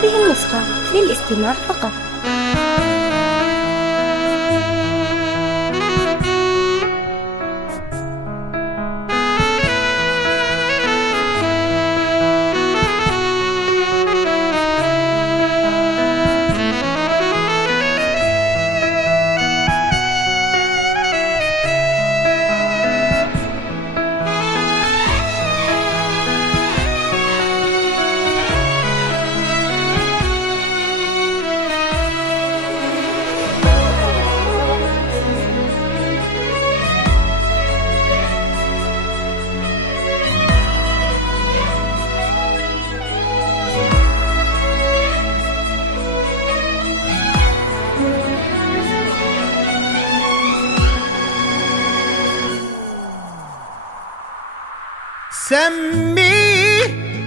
هذه النسخة للاستماع فقط. سميه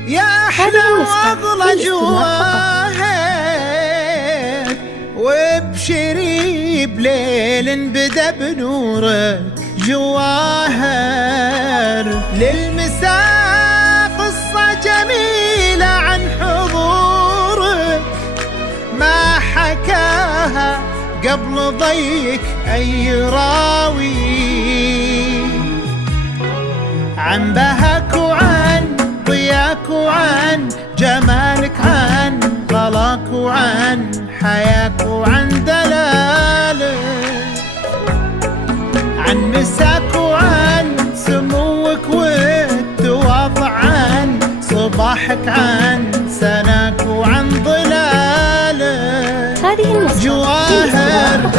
يا أحلى وأغلى جواهر، وابشري بليل بدا بنورك جواهر، للمساء قصة جميلة عن حضورك ما حكاها قبل ضيك أي راوي، عن بهاك وعن ضياك وعن جمالك، عن غلاك وعن حياك وعن دلالك، عن مساك وعن سموك والتواضع، عن صباحك عن سناك وعن ظلالك. هذه النسخة جواهر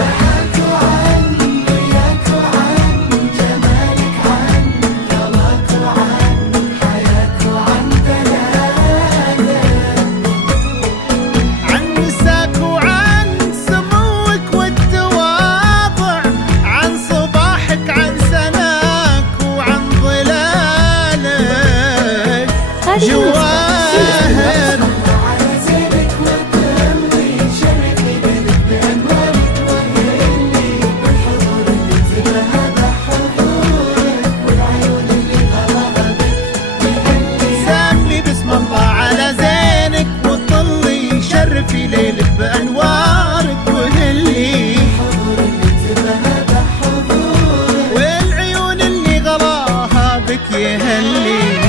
جواهر على زينك وتضلي شرفي بينك بأنوارك وهلي بالحضور اللي تبهى بحضورك والعيون اللي غلاها بك بهلي. سمي باسم الله على زينك وتضلي شرفي ليلك بأنوارك وهلي بالحضور اللي تبهى بحضورك والعيون اللي غلاها بك يهلي.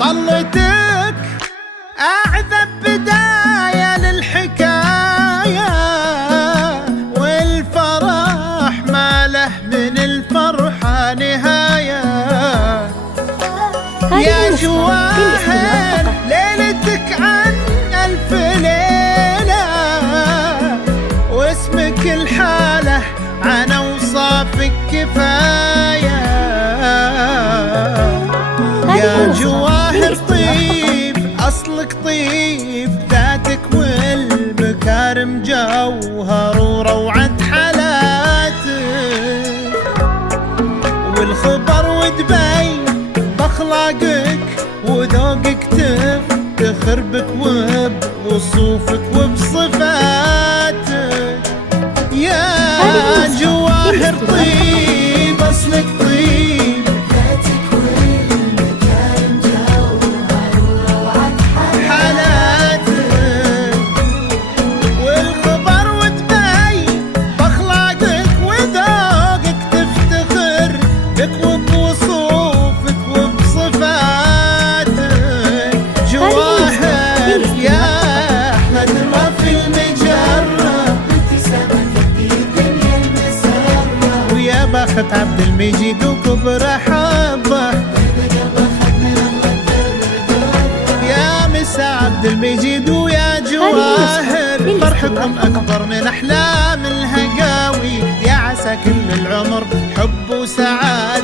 طلتك أعذب بداية للحكاية، والفرح ما له من الفرحة نهاية. يا جواهر ليلتك عن ألف ليلة، واسمك الحالة عن أوصافك كفاية. يا جواهر طيب أصلك طيب، ذاتك والمكارم جوهر وروعة حالاتك، والخبر ودبي بأخلاقك وذوقك تفتخر بك وبوصوفك وبصفاتك. يا جواهر طيب أصلك طيب، ذاتك والمكارم جوهر وروعة حالاتك، والخبر وتبين بأخلاقك وذوقك تفتخر بك وبوصوفك وبصفاتك. جواهر يا أحلى درة في المجرة، ابتسامة تهدي الدنيا المسرة، ويا بخت عبد المجيد وكبر حظه. يا مسا عبد المجيد ويا جواهر، فرحكم أكبر من أحلام الهقاوي، يا عسى كل العمر حب وسعادة.